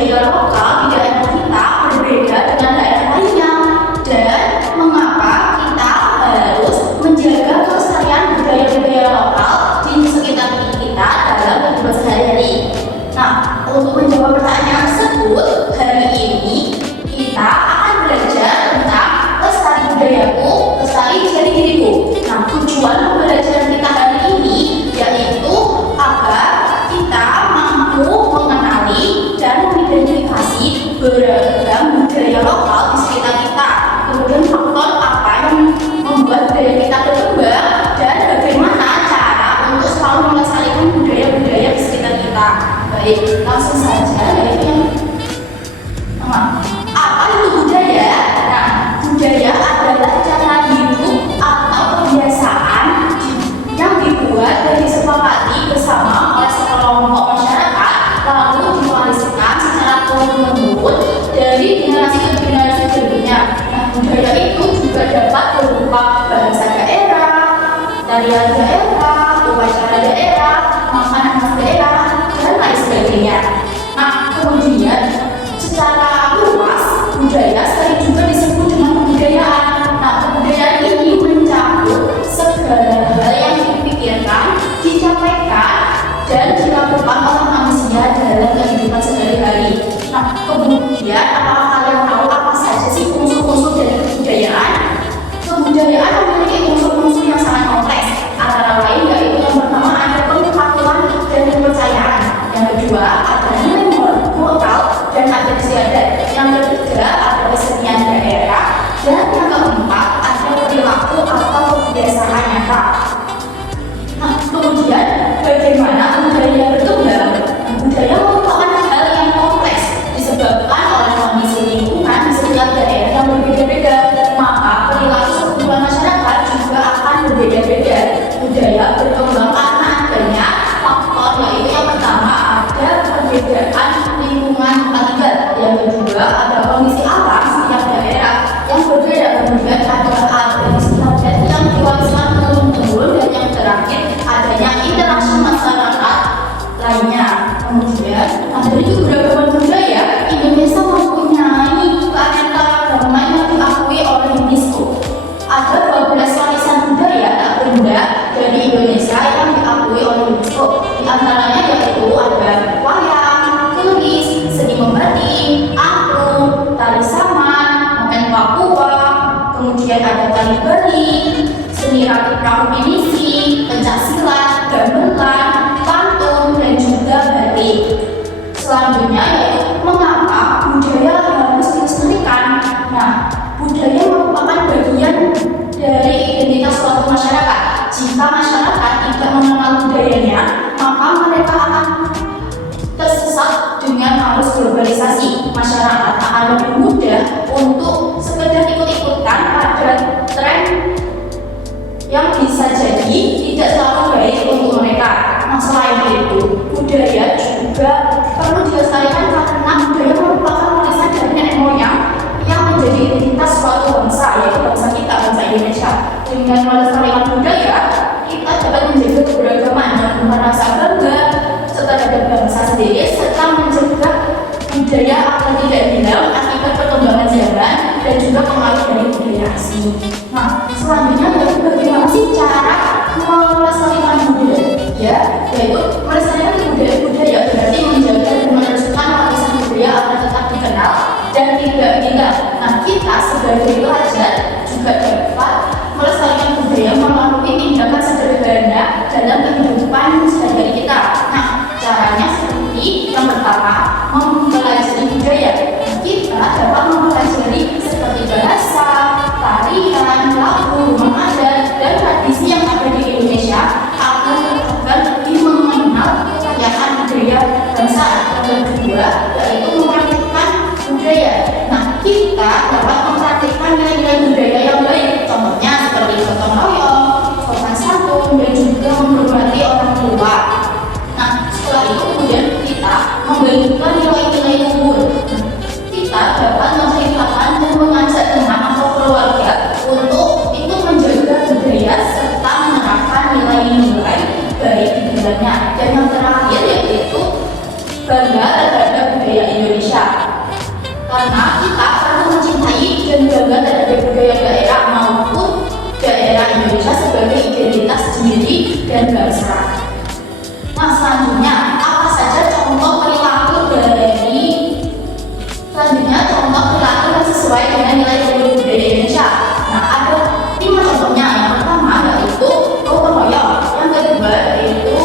budaya lokal di daerah kita berbeda dengan daerah lainnya, dan mengapa kita harus menjaga kelestarian budaya-budaya lokal di sekitar kita dalam kehidupan sehari-hari. Nah, untuk menjawab pertanyaan tersebut, hari ini kita akan belajar tentang lestari budayaku, lestari jati diriku. Nah, tujuan pembelajaran kita hari ini yaitu agar kita mampu mengenali dan mengidentifikasi beragam budaya lokal di sekitar kita. Kemudian faktor apa yang membuat budaya kita berkembang dan bagaimana cara untuk selalu melestarikan budaya-budaya di sekitar kita. Baik, langsung saja yaitu yang apa itu budaya? Nah, budaya adalah cara hidup atau kebiasaan yang dibuat dan disepakati bersama oleh sekelompok masyarakat lalu diwariskan secara turun-temurun dari generasi ke generasi berikutnya. Nah, budaya itu juga dapat berupa bahasa daerah, tarian daerah, upacara daerah, makanan khas daerah, dan lain sebagainya. Nah, kemudian secara luas budaya sering juga disebut dengan kebudayaan. Nah, kebudayaan ini mencakup segala hal yang dipikirkan, dicapaikan, dan dilakukan oleh manusia dalam kehidupan sehari-hari. Nah, kemudian apakah kalian tahu apa saja sih unsur-unsur dari kebudayaan? Kebudayaan memiliki unsur-unsur yang sangat kompleks. Antara lain yaitu yang pertama ada pengetahuan dan kepercayaan. Yang kedua ada nilai moral dan adat istiadat. Yang ketiga ada kesenian daerah. Dan yang keempat ada perilaku atau kebiasaan nyata. Nah, kemudian bagaimana budaya berkembang? Budaya merupakan hal yang kompleks disebabkan oleh kondisi lingkungan di sekitar daerah yang berbeda-beda. Maka perilaku sekumpulan masyarakat juga akan berbeda-beda. Budaya berkembang karena adanya faktor yaitu yang pertama ada perbedaan lingkungan tempat tinggal. Yang kedua ada kondisi alam setiap daerah yang berbeda. Kemudian ada adat istiadat yang diwariskan turun-temurun, dan yang terakhir adanya interaksi masyarakat lainnya. Kemudian dari keberagaman budaya, Indonesia mempunyai keanekaragaman yang diakui oleh UNESCO. Ada 12 warisan budaya tak benda dari Indonesia yang diakui oleh UNESCO. Di antaranya yaitu ada wayang, keris, seni membatik, angklung, tari saman, makan Papua, kemudian ada tari Bali, seni rakit perahu pinisi, pencak silat, gamelan, pantun, dan juga batik. Selanjutnya yaitu mengapa budaya harus dilestarikan. Nah, budaya merupakan bagian dari identitas suatu masyarakat. Jika masyarakat tidak mengenal budayanya, maka mereka akan tersesat dengan arus globalisasi. Masyarakat akan lebih mudah untuk sekedar ikut-ikutan pada tren yang bisa jadi tidak selalu baik untuk mereka. Nah, selain itu, budaya juga perlu dilestarikan karena budaya merupakan warisan dari nenek moyang yang menjadi identitas suatu bangsa, yaitu bangsa kita, bangsa Indonesia. Dengan melestarikan budaya, kita dapat menjaga keberagaman dan merasa bangga terhadap bangsa sendiri, serta mencegah budaya agar tidak hilang akibat perkembangan zaman dan juga pengaruh dari budaya asing. Nah, selanjutnya yaitu bagaimana sih cara melestarikan budaya? Yaitu melestarikan budaya berarti menjaga dan meneruskan warisan budaya agar tetap dikenal dan tidak hilang. Nah, kita sebagai pelajar juga dapat melestarikan budaya melalui tindakan sederhana dalam kehidupan sehari-hari kita. Nah, caranya seperti yang pertama, mempelajari budaya. Kita dapat mempelajari seperti bahasa, tarian, lagu, rumah adat, dan tradisi yang ada di Indonesia agar lebih mengenal kekayaan budaya bangsa. Yang kedua yaitu mempraktikkan budaya. Nah, kita dapat mempraktikkan nilai-nilai budaya dan bangsa. Nah, selanjutnya apa saja contoh perilaku yang sesuai dengan nilai budaya Indonesia? Nah, ada 5 contohnya. Yang pertama yaitu gotong royong, yang kedua yaitu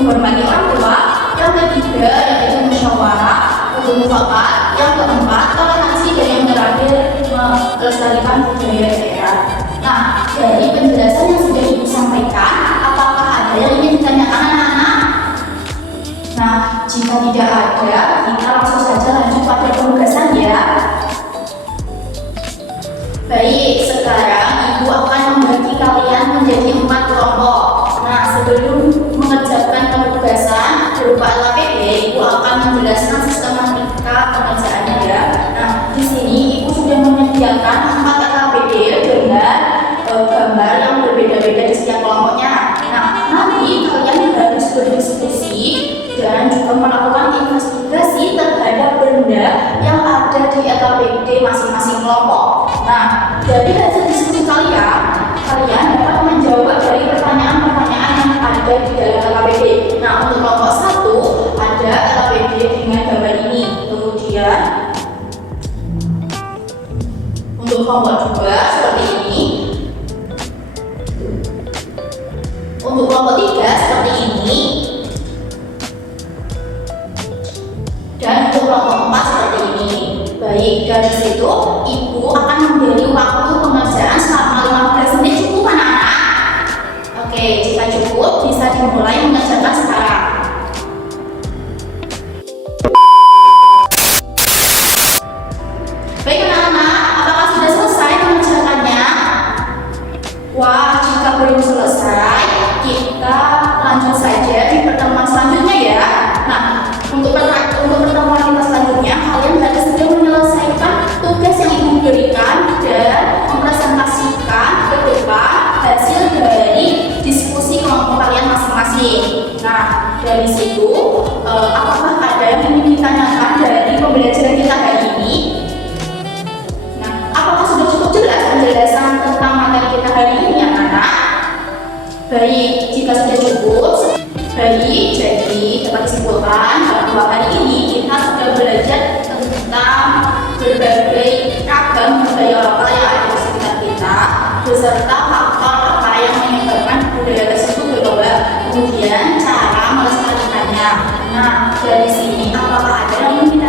menghormati orang tua, yang ketiga yaitu musyawarah, mufakat, yang keempat toleransi, dan yang terakhir melestarikan budaya daerah. Nah, dari penjelasan yang sudah Ibu sampaikan, apakah ada yang ingin ditanyakan anak-anak? Nah, jika tidak ada, kita langsung saja lanjut pada penugasan ya. Baik, sekarang Ibu akan membagi kalian menjadi 4 kelompok. Nah, sebelum mengerjakan penugasan berupa LKPD, Ibu akan menjelaskan sistematika pengerjaannya ya. Nah, di sini Ibu sudah menyediakan 4 LKPD dengan gambar yang berbeda-beda di setiap kelompoknya. Nah, nanti kalian harus berdiskusi dan juga melakukan investigasi terhadap benda yang ada di LKPD masing-masing kelompok. Nah, dari hasil diskusi kalian dapat menjawab dari pertanyaan-pertanyaan yang ada di dalam LKPD. Nah, untuk kelompok 1 ada LKPD dengan gambar ini. Kemudian untuk kelompok 2 seperti ini. Untuk kelompok 3 seperti ini. Dan untuk kelompok 4 seperti ini. Baik, dari situ Ibu akan memberi waktu pengerjaan selama 15 menit. Cukup anak-anak? Oke, jika cukup bisa dimulai mengerjakan sekarang. Baik anak-anak, apakah sudah selesai mengerjakannya? Wah, jika belum selesai, kita lanjut saja di pertemuan selanjutnya ya. Nah, untuk pertemuan kita selanjutnya, kalian harus sudah menyelesaikan tugas yang Ibu berikan dan mempresentasikan ke depan hasil dari diskusi kelompok kalian masing-masing. Nah, dari situ, apakah ada yang ingin ditanyakan dari pembelajaran kita hari ini? Nah, apakah sudah cukup jelas penjelasan tentang materi kita hari ini, anak-anak? Baik, jika sudah cukup, baik, jadi dapat disimpulkan bahwa hari ini kita sudah belajar tentang berbagai ragam budaya lokal yang ada di sekitar kita, beserta faktor apa yang menyebabkan budaya tersebut berubah, kemudian cara melestarikannya. Nah, dari sini apakah ada yang ingin kita